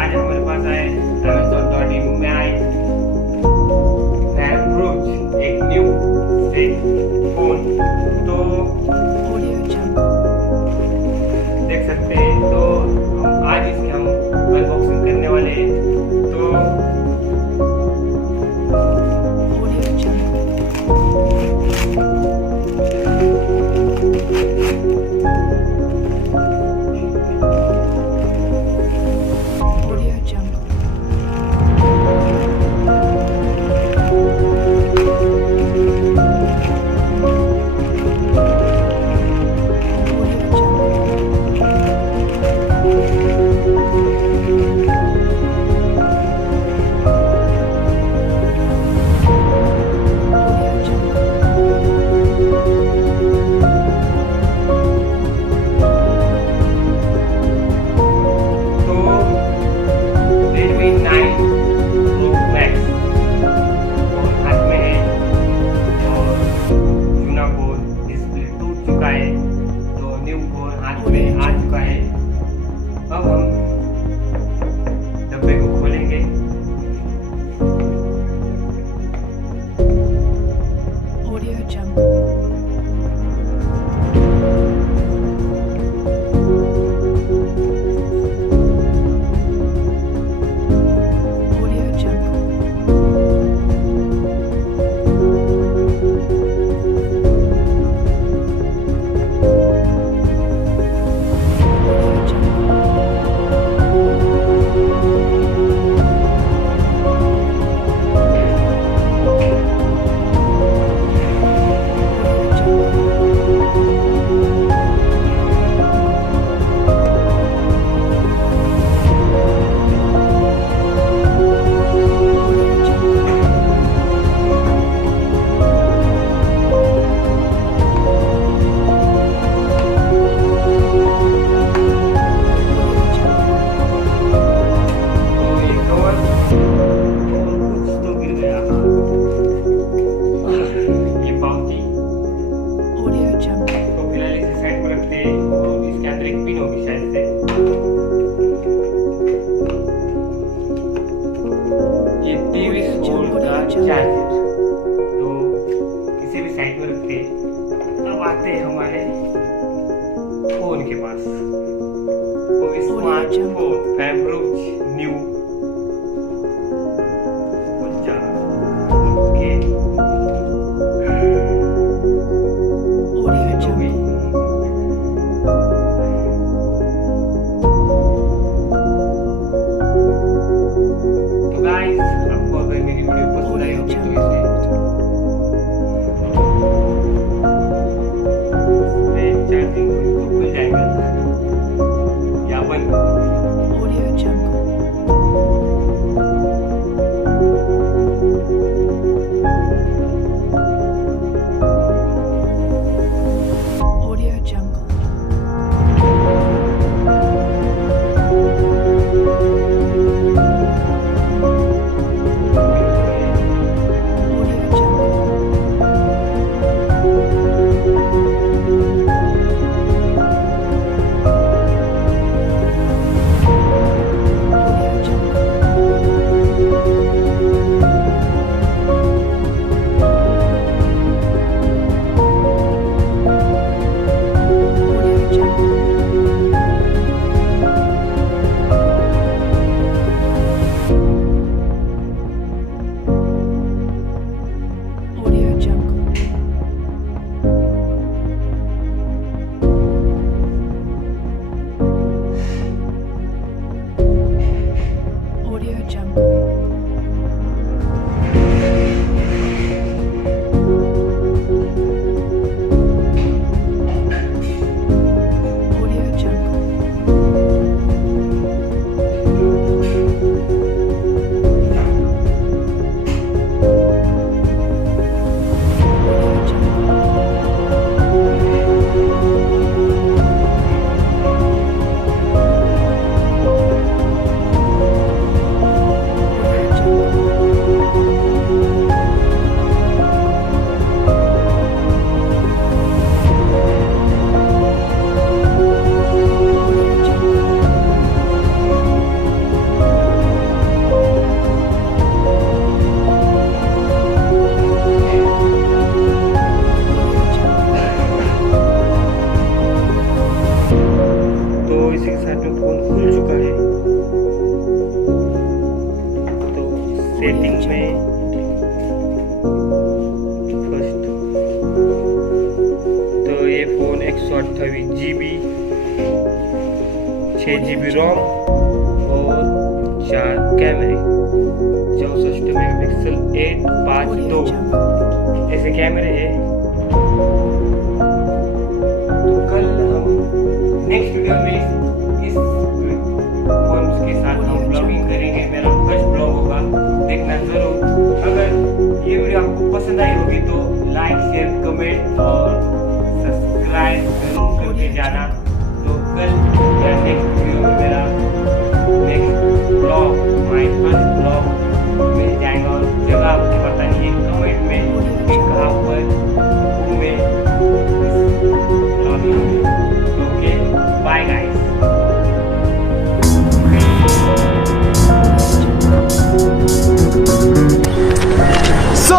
आज हमारे पास आए Amazon.in में आए Adobe एक न्यू से फोन। तो देख सकते हैं, तो आज इसकी हम अनबॉक्सिंग करने वाले हैं। तो अब हम डब्बे को खोलेंगे। चार्जर तो किसी भी साइड में रखते हैं। अब आते हैं हमारे फोन के पास। वो स्मार्टफोन फैब्रिक न्यू सेटिंग में फर्स्ट तो ये फ़ोन 128 GB 6 GB रोम और 4 कैमरे 64 मेगापिक्सल 852 ऐसे कैमरे हैं। तो कल हम नेक्स्ट वीडियो में इस फोन के साथ हम ब्लॉगिंग करेंगे। मेरा फर्स्ट ब्लॉग होगा, देखना जरूर। अगर ये वीडियो आपको पसंद आई होगी तो लाइक शेयर कमेंट और सब्सक्राइब जरूर करके जाना। तो कल या नेक्स्ट वीडियो में